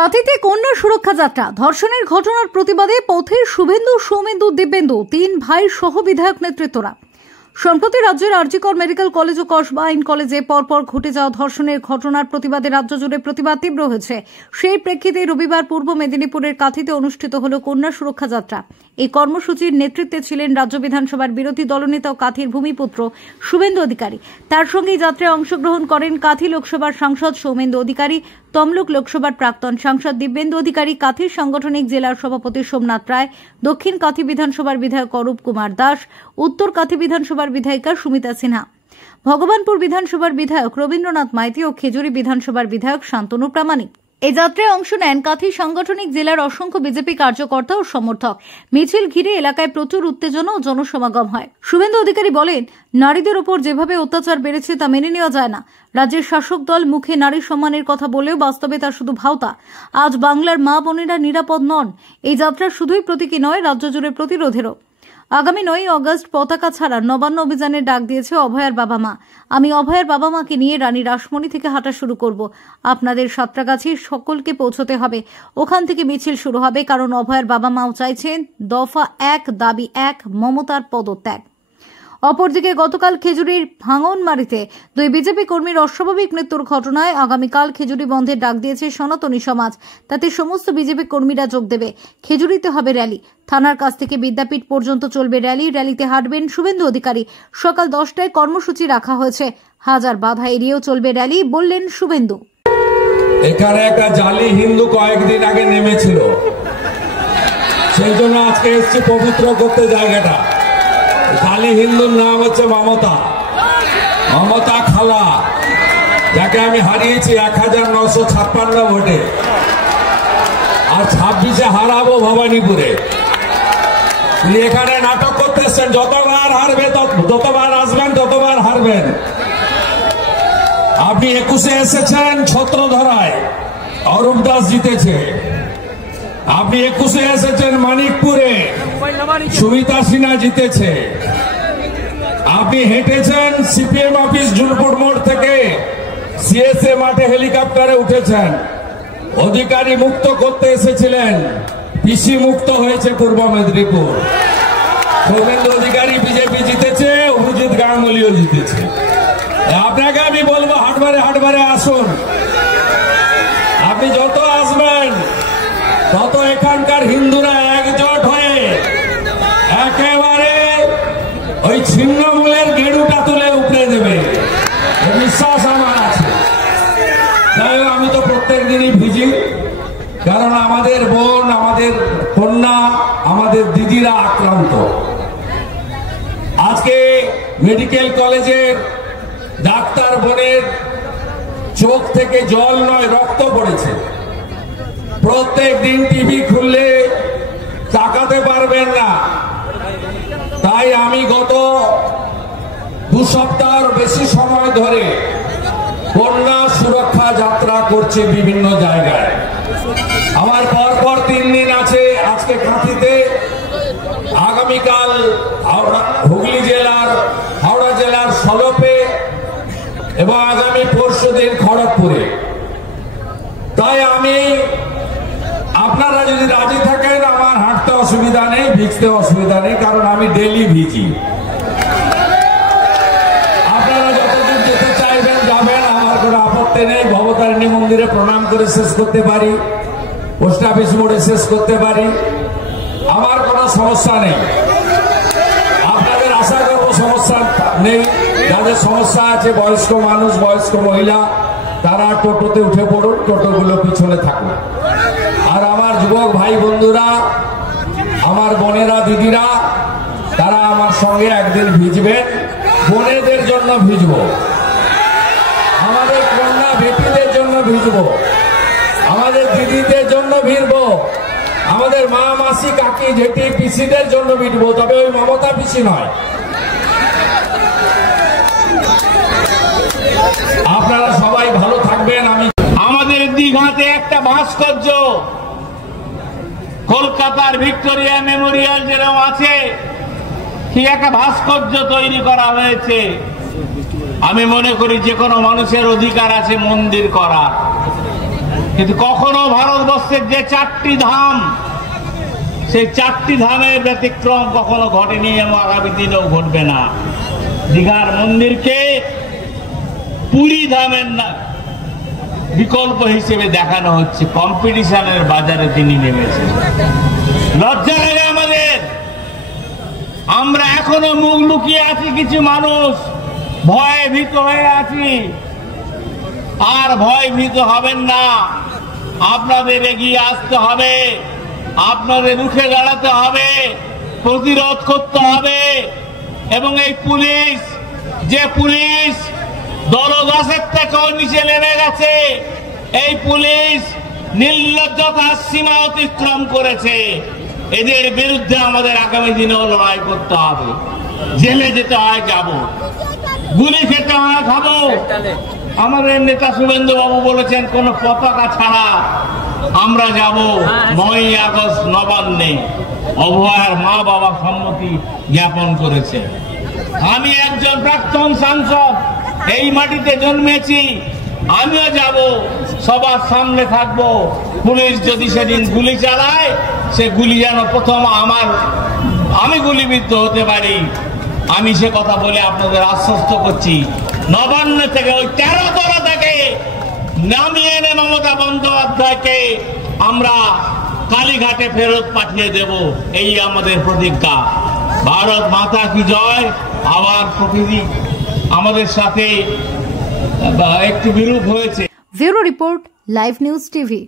কাঁথিতে কন্যা সুরক্ষা যাত্রা ধর্ষণের ঘটনার প্রতিবাদে পথে শুভেন্দু সৌমেন্দু দিব্যেন্দু তিন ভাই সহ বিধায়ক নেতৃত্বরা। সম্প্রতি রাজ্যের আরজিকর মেডিকেল কলেজ ও কসবা আইন কলেজে পরপর ঘটে যাওয়া ধর্ষণের ঘটনার প্রতিবাদে রাজ্য জুড়ে প্রতিবাদ তীব্র হয়েছে। সেই প্রেক্ষিতে রবিবার পূর্ব মেদিনীপুরের কাঁথিতে অনুষ্ঠিত হল কন্যা সুরক্ষা যাত্রা। এই কর্মসূচির নেতৃত্বে ছিলেন রাজ্য বিধানসভার বিরোধী দলনেতা ও কাঁথির ভূমিপুত্র শুভেন্দু অধিকারী। তার সঙ্গে যাত্রায় অংশগ্রহণ করেন কাঁথি লোকসভার সাংসদ সৌমেন্দু অধিকারী, তমলুক লোকসভার প্রাক্তন সাংসদ দিব্যেন্দু অধিকারী, কাঁথির সাংগঠনিক জেলার সভাপতি সোমনাথ রায়, দক্ষিণ কাঁথি বিধানসভার বিধায়ক অরূপ কুমার দাস, উত্তর কাঁথি বিধানসভার বিধায়িকা সুমিতা সিনহা, ভগবানপুর বিধানসভার বিধায়ক রবীন্দ্রনাথ মাইতি ও খেজুরি বিধানসভার বিধায়ক শান্তনু প্রামাণিক। এই যাত্রায় অংশ নেন কাঁথি সাংগঠনিক জেলার অসংখ্য বিজেপি কার্যকর্তা ও সমর্থক। মিছিল ঘিরে এলাকায় প্রচুর উত্তেজনা ও জনসমাগম হয়। শুভেন্দু অধিকারী বলেন, নারীদের ওপর যেভাবে অত্যাচার বেড়েছে তা মেনে নেওয়া যায় না। রাজ্যের শাসক দল মুখে নারী সম্মানের কথা বলেও বাস্তবে তা শুধু ভাওতা। আজ বাংলার মা বোনেরা নিরাপদ নন। এই যাত্রা শুধুই প্রতীকী নয়, রাজ্য জুড়ে প্রতিরোধেরও। আগামী 9 আগস্ট পতাকা ছাড়া নবান্ন অভিযানের ডাক দিয়েছে অভয়ার বাবা মা। আমি অভয়ার বাবা মাকে নিয়ে রানী রাসমণি থেকে হাঁটা শুরু করব। আপনাদের সাঁতরাগাছির সকলকে পৌঁছতে হবে। ওখান থেকে মিছিল শুরু হবে, কারণ অভয়ার বাবা মাও চাইছেন দফা 1 দাবি 1 মমতার পদত্যাগ। অপরদিকে গতকাল খেজুরির ভাঙনমারিতে 2 বিজেপি কর্মীর অস্বাভাবিক মৃত্যুর ঘটনায় আগামীকাল খেজুরি বন্ধের ডাক দিয়েছে সনাতনী সমাজ। তাতে সমস্ত বিজেপি কর্মীরা যোগ দেবে। খেজুরিতে হবে র্যালি। থানার কাছ থেকে বিদ্যাপীঠ পর্যন্ত চলবে র্যালি। র্যালিতে হাঁটবেন শুভেন্দু অধিকারী। সকাল 10টায় কর্মসূচি রাখা হয়েছে। হাজার বাধা এড়িয়েও চলবে র্যালি, বললেন শুভেন্দু। এখানে একটা জালি হিন্দু কয়েকদিন আগে নেমেছিল, সেই জন্য আজকে এসছি পবিত্র করতে জায়গাটা। জালি হিন্দুর নাম হচ্ছে মমতা, মমতা খালা, যাকে আমি হারিয়েছি 1956 ভোটে, আর 26-এ হারাবো ভবানীপুরে। তিনি এখানে নাটক করতে এসছেন, যতবার হারবে যতবার আসবেন ততবার হারবেন। আপনি 21-এ এসেছেন ছত্রধরায়, অরূপ দাস জিতেছে। আপনি 21-এ এসেছেন মানিকপুরে, সুমিতা সিনহা জিতেছে। আপনি হেঁটেছেন সিপিএম অফিস জুলপুর মোড় থেকে সিএসএ মাঠে হেলিকপ্টারে উঠেছেন। অধিকারী মুক্ত করতে এসেছিলেন, পিসি মুক্ত হয়েছে পূর্ব মেদিনীপুর। শুভেন্দু অধিকারী বিজেপি জিতেছে, অভিজিৎ গাঙ্গুলিও জিতেছে। আপনাকে আমি বলবো হাটবারে আসুন। আপনি যত আসবেন তত এখানকার হিন্দুরা একজোট হয়ে একেবারে ওই ছিন্নমূলের গেড়ুটা তুলে উপড়ে দেবে, বিশ্বাস আমার আছে। যাই হোক, আমি তো প্রত্যেক দিনই ভিজি, কারণ আমাদের বোন, আমাদের কন্যা, আমাদের দিদিরা আক্রান্ত। আজকে মেডিকেল কলেজের ডাক্তার বোনের চোখ থেকে জল নয় রক্ত পড়েছে। প্রত্যেক দিন টিভি খুললে তাকাতে পারবেন না। তাই আমি গত 2 সপ্তাহের বেশি সময় ধরে কন্যা সুরক্ষা যাত্রা করছি বিভিন্ন জায়গায়। আমার পরপর 3 দিন আছে। আজকে কাঁথিতে, আগামীকাল হুগলি জেলার, হাওড়া জেলার সলপে, এবং আগামী পরশুদিন খড়গপুরে। তাই আমি, আপনারা যদি রাজি থাকেন, আমার হাঁটতে অসুবিধা নেই, ভিজতে অসুবিধা নেই, কারণ আমি ডেলি ভিজি। আপনারা যতদূর যেতে চাইবেন যাবেন, আমার কোনো আপত্তি নেই। ভবতারিণী মন্দিরে প্রণাম করে শেষ করতে পারি, পোস্ট অফিস মোড়ে শেষ করতে পারি, আমার কোনো সমস্যা নেই। আপনাদের আশা করবো সমস্যা নেই। যাদের সমস্যা আছে, বয়স্ক মানুষ, বয়স্ক মহিলা, তারা টোটোতে উঠে পড়ুন, টোটোগুলো পিছনে থাকুন। আর আমার যুবক ভাই বন্ধুরা, আমার বোনেরা, দিদিরা, তারা আমার সঙ্গে একদিন ভিজবেন। বোনেদের জন্য ভিজব, আমাদের কন্যা বেটিদের জন্য ভিজব, আমাদের দিদিদের জন্য ভিড়ব, আমাদের মা, মাসি, কাকি, জেঠি, পিসিদের জন্য ভিজব, তবে ওই মমতা পিসি নয়। আপনারা সবাই ভালো থাকবেন। আমাদের দীঘাতে একটা ভাস্কর্য, কলকাতার ভিক্টোরিয়া মেমোরিয়াল যেরকম আছে, কি একটা ভাস্কর্য তৈরি করা হয়েছে। আমি মনে করি যে কোনো মানুষের অধিকার আছে মন্দির করা, কিন্তু কখনো ভারতবর্ষ ভারতবর্ষের যে 4টি ধাম, সেই 4টি ধামের ব্যতিক্রম কখনো ঘটেনি এবং আগামী দিনেও ঘটবে না। দীঘার মন্দিরকে পুরী ধামের বিকল্প হিসেবে দেখানো হচ্ছে। কম্পিটিশনের বাজারে তিনি নেমেছেন। লজ্জা লাগে আমাদের। আমরা এখনো মুখ লুকিয়ে আছি, কিছু মানুষ ভয়ে ভীত হয়ে আছি। আর ভয় ভীত হবেন না, আপনাদের এগিয়ে আসতে হবে, আপনাদের রুখে দাঁড়াতে হবে, প্রতিরোধ করতে হবে। এবং এই পুলিশ, যে পুলিশ দলদাসের থেকেও নিচে নেমে গেছে, এই পুলিশ নির্লজ্জতার সীমা অতিক্রম করেছে, এদের বিরুদ্ধে আমাদের আগামী দিনেও লড়াই করতে হবে। জেলে যেতে হয় যাব, গুলি খেতে হয় খাবো। আমাদের নেতা শুভেন্দু বাবু বলেছেন কোন পতাকা ছাড়া আমরা যাব 9ই আগস্ট নবান্নে। অভয়ার মা বাবা সম্মতি জ্ঞাপন করেছে। আমি একজন প্রাক্তন সাংসদ, এই মাটিতে জন্মেছি, আমিও যাব, সবার সামনে থাকবো। পুলিশ যদি সেদিন গুলি চালায়, সে গুলি যেন প্রথম আমি গুলিবিদ্ধ হতে পারি। আমি সে কথা বলে আপনাদের আশ্বস্ত করছি, নবান্ন থেকে ওই 13 তলা থেকে নামিয়ে এনে মমতা বন্দ্যোপাধ্যায়কে আমরা কালীঘাটে ফেরত পাঠিয়ে দেব, এই আমাদের প্রতিজ্ঞা। ভারত মাতা কি জয়। আবার প্রতিদিন আমাদের সাথে একটু বিরূপ হয়েছে। Bureau report, live news TV.